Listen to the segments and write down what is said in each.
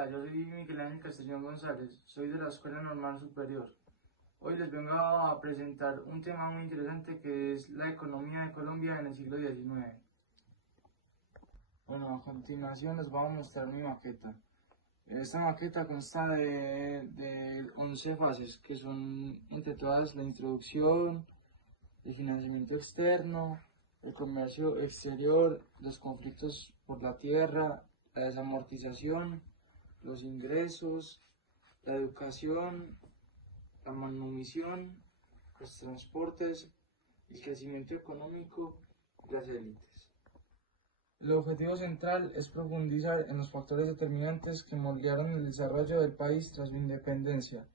Hola, yo soy Miguel Ángel Castellón González, soy de la Escuela Normal Superior. Hoy les vengo a presentar un tema muy interesante que es la economía de Colombia en el siglo XIX. Bueno, a continuación les voy a mostrar mi maqueta. Esta maqueta consta de 11 fases, que son entre todas la introducción, el financiamiento externo, el comercio exterior, los conflictos por la tierra, la desamortización, los ingresos, la educación, la manumisión, los transportes, el crecimiento económico y las élites. El objetivo central es profundizar en los factores determinantes que moldearon el desarrollo del país tras su independencia,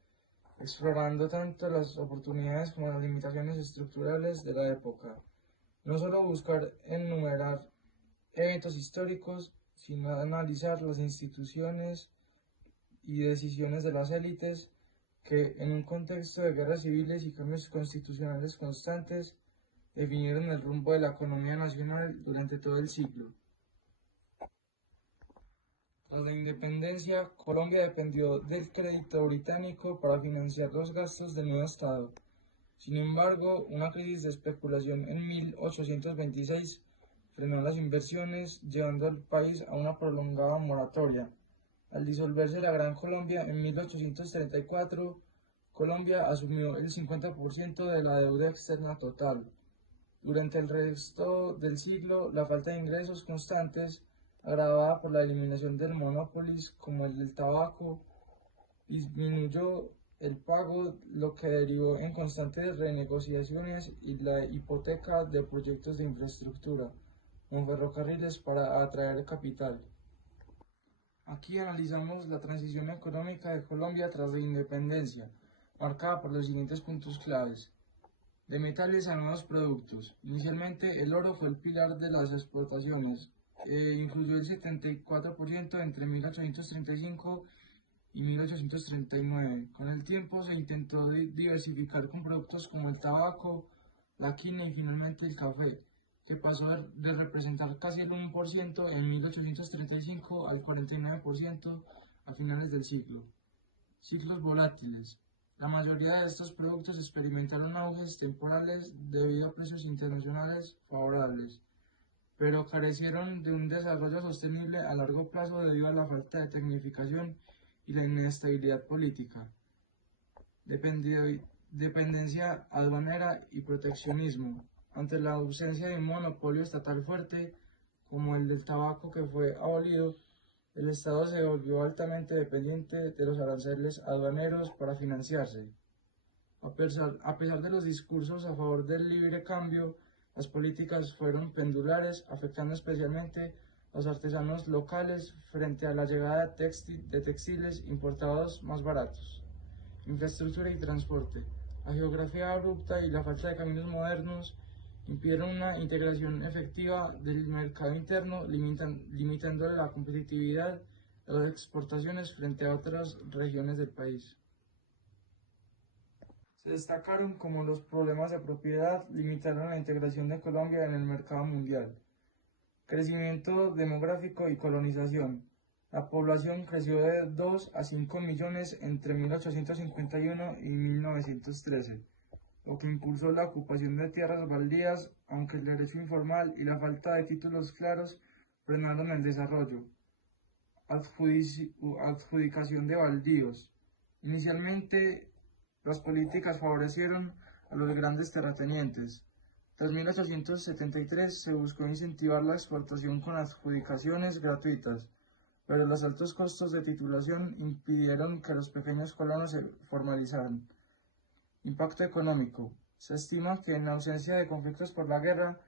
explorando tanto las oportunidades como las limitaciones estructurales de la época. No solo buscar enumerar eventos históricos, sino analizar las instituciones y decisiones de las élites que, en un contexto de guerras civiles y cambios constitucionales constantes, definieron el rumbo de la economía nacional durante todo el siglo. Tras la independencia, Colombia dependió del crédito británico para financiar los gastos del nuevo Estado. Sin embargo, una crisis de especulación en 1826 frenó las inversiones, llevando al país a una prolongada moratoria. Al disolverse la Gran Colombia en 1834, Colombia asumió el 50% de la deuda externa total. Durante el resto del siglo, la falta de ingresos constantes, agravada por la eliminación del monopolios como el del tabaco, disminuyó el pago, lo que derivó en constantes renegociaciones y la hipoteca de proyectos de infraestructura, como ferrocarriles para atraer capital. Aquí analizamos la transición económica de Colombia tras la independencia, marcada por los siguientes puntos claves. De metales a nuevos productos. Inicialmente el oro fue el pilar de las exportaciones, incluyó el 74% entre 1835 y 1839. Con el tiempo se intentó diversificar con productos como el tabaco, la quina y finalmente el café, que pasó de representar casi el 1% en 1835 al 49% a finales del siglo. Ciclos volátiles. La mayoría de estos productos experimentaron auges temporales debido a precios internacionales favorables, pero carecieron de un desarrollo sostenible a largo plazo debido a la falta de tecnificación y la inestabilidad política, dependencia aduanera y proteccionismo. Ante la ausencia de un monopolio estatal fuerte, como el del tabaco que fue abolido, el Estado se volvió altamente dependiente de los aranceles aduaneros para financiarse. A pesar de los discursos a favor del libre cambio, las políticas fueron pendulares, afectando especialmente a los artesanos locales frente a la llegada de textiles importados más baratos. Infraestructura y transporte. La geografía abrupta y la falta de caminos modernos impidieron una integración efectiva del mercado interno, limitando la competitividad de las exportaciones frente a otras regiones del país. Se destacaron como los problemas de propiedad limitaron la integración de Colombia en el mercado mundial. Crecimiento demográfico y colonización. La población creció de 2 a 5 millones entre 1851 y 1913, lo que impulsó la ocupación de tierras baldías, aunque el derecho informal y la falta de títulos claros frenaron el desarrollo. Adjudicación de baldíos. Inicialmente, las políticas favorecieron a los grandes terratenientes. Tras 1873 se buscó incentivar la exportación con adjudicaciones gratuitas, pero los altos costos de titulación impidieron que los pequeños colonos se formalizaran. Impacto económico. Se estima que en ausencia de conflictos por la guerra,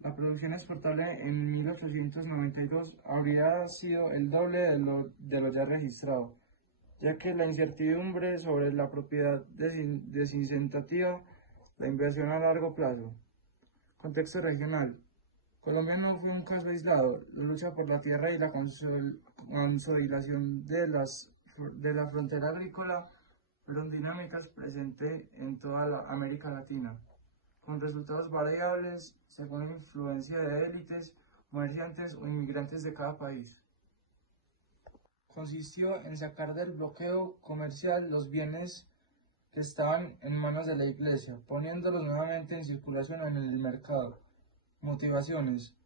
la producción exportable en 1892 habría sido el doble de lo ya registrado, ya que la incertidumbre sobre la propiedad desincentiva la inversión a largo plazo. Contexto regional. Colombia no fue un caso aislado. La lucha por la tierra y la consolidación de la frontera agrícola fueron dinámicas presentes en toda la América Latina, con resultados variables según la influencia de élites, comerciantes o inmigrantes de cada país. consistió en sacar del bloqueo comercial los bienes que estaban en manos de la Iglesia, poniéndolos nuevamente en circulación en el mercado. Motivaciones.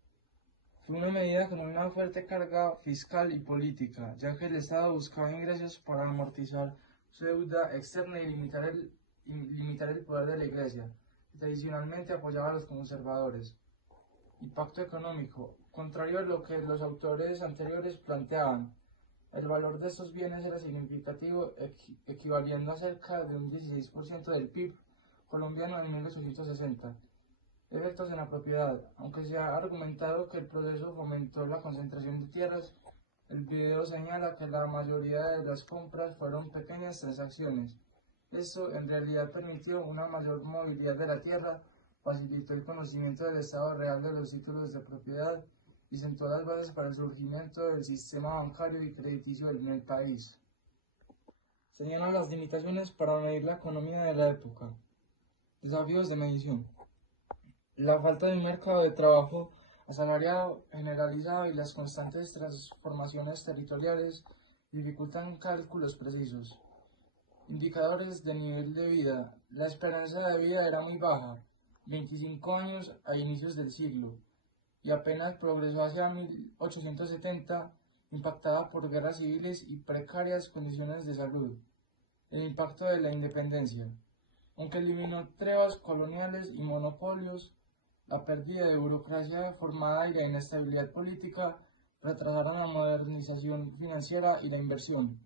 Fue una medida con una fuerte carga fiscal y política, ya que el Estado buscaba ingresos para amortizar su deuda externa y limitar el poder de la Iglesia, que tradicionalmente apoyaba a los conservadores. Impacto económico. Contrario a lo que los autores anteriores planteaban, el valor de estos bienes era significativo, equivaliendo a cerca de un 16% del PIB colombiano en 1860. Efectos en la propiedad. Aunque se ha argumentado que el proceso fomentó la concentración de tierras, el video señala que la mayoría de las compras fueron pequeñas transacciones. Esto en realidad permitió una mayor movilidad de la tierra, facilitó el conocimiento del estado real de los títulos de propiedad y sentó las bases para el surgimiento del sistema bancario y crediticio en el país. Señala las limitaciones para medir la economía de la época. Desafíos de medición. La falta de un mercado de trabajo asalariado generalizado y las constantes transformaciones territoriales dificultan cálculos precisos. Indicadores de nivel de vida. La esperanza de vida era muy baja, 25 años a inicios del siglo, y apenas progresó hacia 1870, impactada por guerras civiles y precarias condiciones de salud. El impacto de la independencia. Aunque eliminó trabas coloniales y monopolios, la pérdida de burocracia formada y la inestabilidad política retrasaron la modernización financiera y la inversión.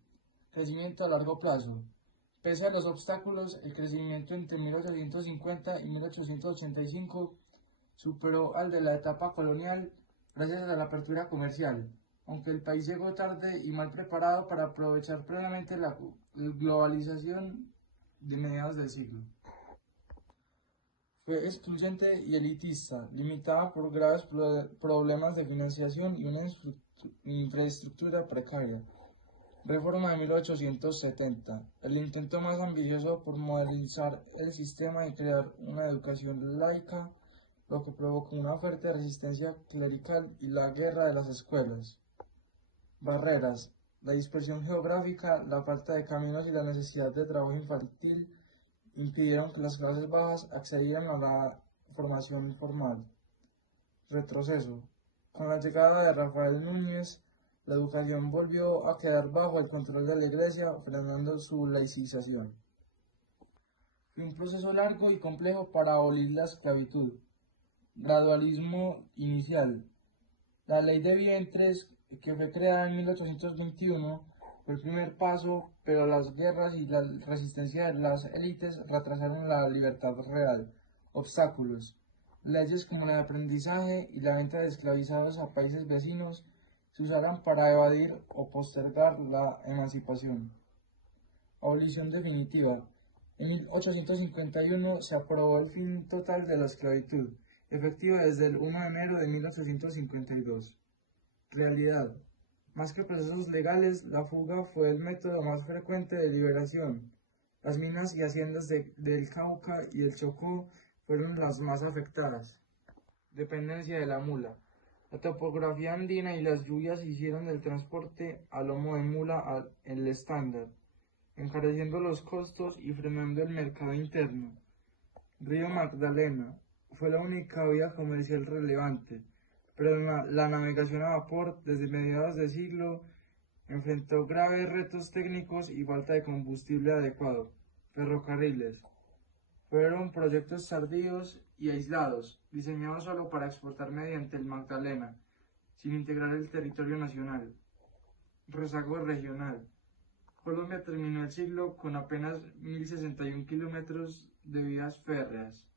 Crecimiento a largo plazo. Pese a los obstáculos, el crecimiento entre 1850 y 1885 superó al de la etapa colonial gracias a la apertura comercial, aunque el país llegó tarde y mal preparado para aprovechar plenamente la globalización de mediados del siglo. Fue excluyente y elitista, limitada por graves problemas de financiación y una infraestructura precaria. Reforma de 1870. El intento más ambicioso por modernizar el sistema y crear una educación laica, lo que provocó una fuerte resistencia clerical y la guerra de las escuelas. Barreras. La dispersión geográfica, la falta de caminos y la necesidad de trabajo infantil impidieron que las clases bajas accedieran a la formación formal. Retroceso. Con la llegada de Rafael Núñez, la educación volvió a quedar bajo el control de la Iglesia, frenando su laicización. Fue un proceso largo y complejo para abolir la esclavitud. Gradualismo inicial. La ley de vientres, que fue creada en 1821, fue el primer paso, pero las guerras y la resistencia de las élites retrasaron la libertad real. Obstáculos. Leyes como la de aprendizaje y la venta de esclavizados a países vecinos se usaron para evadir o postergar la emancipación. Abolición definitiva. En 1851 se aprobó el fin total de la esclavitud, efectivo desde el 1 de enero de 1852. Realidad. Más que procesos legales, la fuga fue el método más frecuente de liberación. Las minas y haciendas del Cauca y del Chocó fueron las más afectadas. Dependencia de la mula. La topografía andina y las lluvias hicieron del transporte a lomo de mula el estándar, encareciendo los costos y frenando el mercado interno. Río Magdalena. Fue la única vía comercial relevante, pero la navegación a vapor desde mediados de siglo enfrentó graves retos técnicos y falta de combustible adecuado. Ferrocarriles. Fueron proyectos tardíos y aislados, diseñados solo para exportar mediante el Magdalena, sin integrar el territorio nacional. Rezago regional. Colombia terminó el siglo con apenas 1061 kilómetros de vías férreas,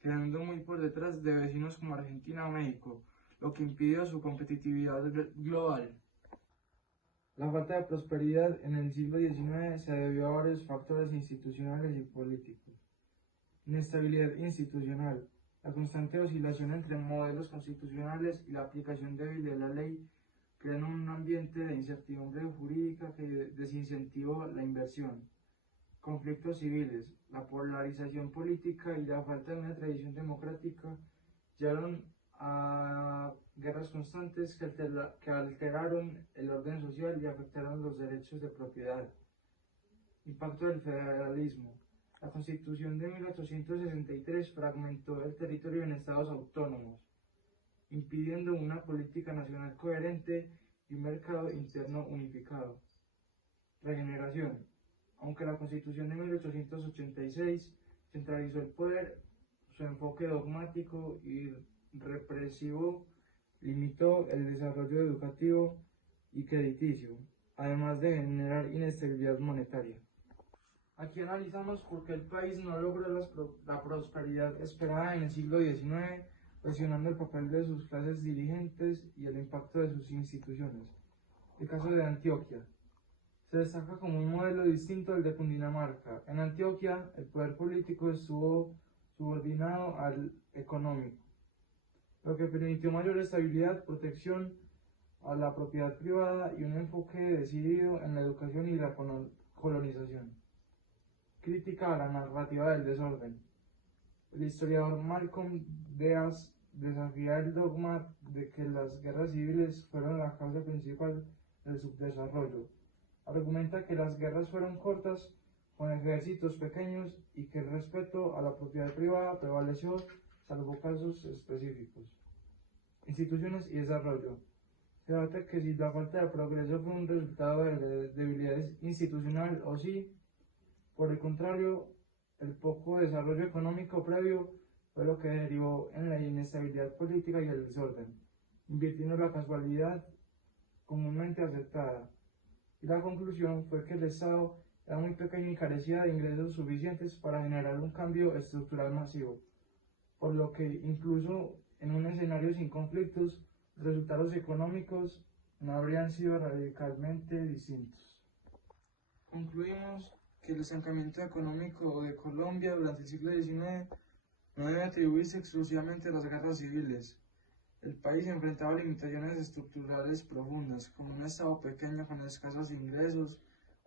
quedando muy por detrás de vecinos como Argentina o México, lo que impidió su competitividad global. La falta de prosperidad en el siglo XIX se debió a varios factores institucionales y políticos. Inestabilidad institucional. La constante oscilación entre modelos constitucionales y la aplicación débil de la ley crean un ambiente de incertidumbre jurídica que desincentivó la inversión. Conflictos civiles. La polarización política y la falta de una tradición democrática llevaron a guerras constantes que alteraron el orden social y afectaron los derechos de propiedad. Impacto del federalismo. La Constitución de 1863 fragmentó el territorio en estados autónomos, impidiendo una política nacional coherente y un mercado interno unificado. Regeneración. Aunque la Constitución de 1886 centralizó el poder, su enfoque dogmático y represivo limitó el desarrollo educativo y crediticio, además de generar inestabilidad monetaria. Aquí analizamos por qué el país no logró la prosperidad esperada en el siglo XIX, presionando el papel de sus clases dirigentes y el impacto de sus instituciones. El caso de Antioquia. Se destaca como un modelo distinto al de Cundinamarca. En Antioquia, el poder político estuvo subordinado al económico, lo que permitió mayor estabilidad, protección a la propiedad privada y un enfoque decidido en la educación y la colonización. Crítica a la narrativa del desorden. El historiador Malcolm Deas desafía el dogma de que las guerras civiles fueron la causa principal del subdesarrollo. Argumenta que las guerras fueron cortas, con ejércitos pequeños, y que el respeto a la propiedad privada prevaleció, salvo casos específicos. Instituciones y desarrollo. Se debate que si la falta de progreso fue un resultado de la debilidad institucional o si, por el contrario, el poco desarrollo económico previo fue lo que derivó en la inestabilidad política y el desorden, invirtiendo la casualidad comúnmente aceptada. Y la conclusión fue que el Estado era muy pequeño y carecía de ingresos suficientes para generar un cambio estructural masivo, por lo que incluso en un escenario sin conflictos, los resultados económicos no habrían sido radicalmente distintos. Concluimos que el estancamiento económico de Colombia durante el siglo XIX no debe atribuirse exclusivamente a las guerras civiles. El país enfrentaba limitaciones estructurales profundas, como un estado pequeño con escasos ingresos,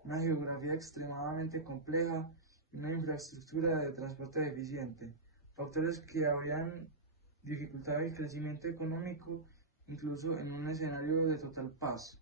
una geografía extremadamente compleja y una infraestructura de transporte deficiente, factores que habían dificultado el crecimiento económico incluso en un escenario de total paz.